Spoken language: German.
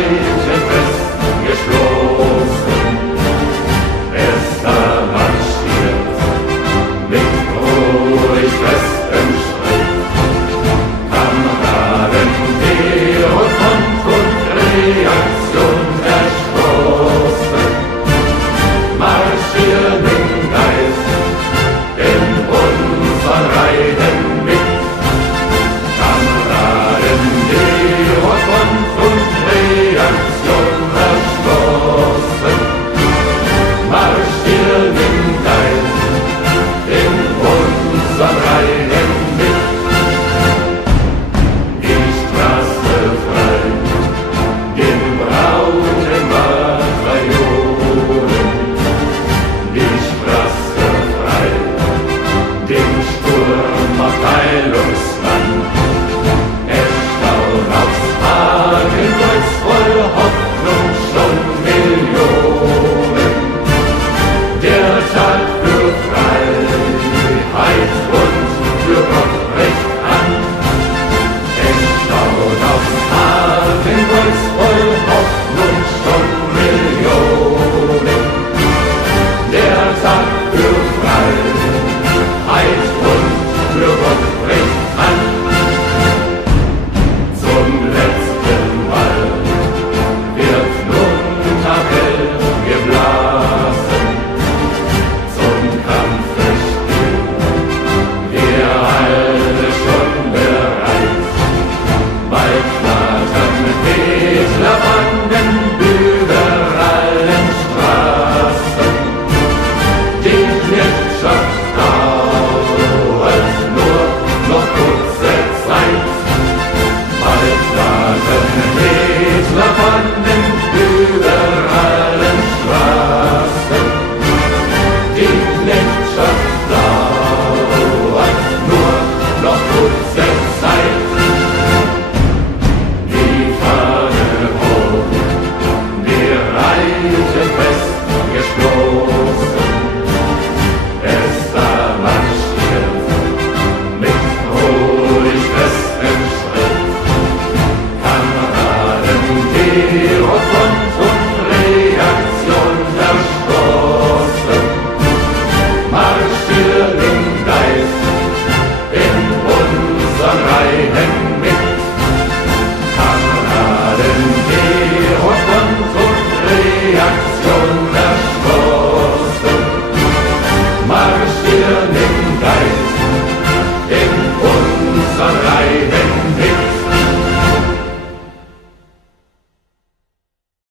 Reichen festgeschlossen. Erster marschiert mit ruhig festem Schritt. Kameraden, Hero, Front und Reaktion erstoßen, marschieren im Geist in unseren Reihen mit. Kameraden, Hero, Front und Reaktion erstoßen, marschieren im Geist in unseren Reihen mit. Die Straße frei, den braunen Bataillonen. Die Straße frei, dem Sturmabteilungsmann. Erstaunt aufs Hakenkreuz voll Hoffnung schon Millionen. Der Tag für Freiheit und für Gott recht an. Erstaunt aufs Hakenkreuz voll Hoffnung schon Millionen. Der Tag für Freiheit und für Gott recht an. Zum letzten Mal wird nun Appell geblasen. Zum Kampfe stehen wir alle schon bereit. Bald flattern Hitlerbanden über allen Straßen. Die Knechtschaft dauert nur noch kurze Zeit. Bald flattern Hitlerbanden über allen Straßen. Die Knechtschaft dauert nur noch kurze Zeit. Die Fahne hoch, die Reichen festgestoßen. Erster marschiert mit ruhig festem Schritt. Kameraden,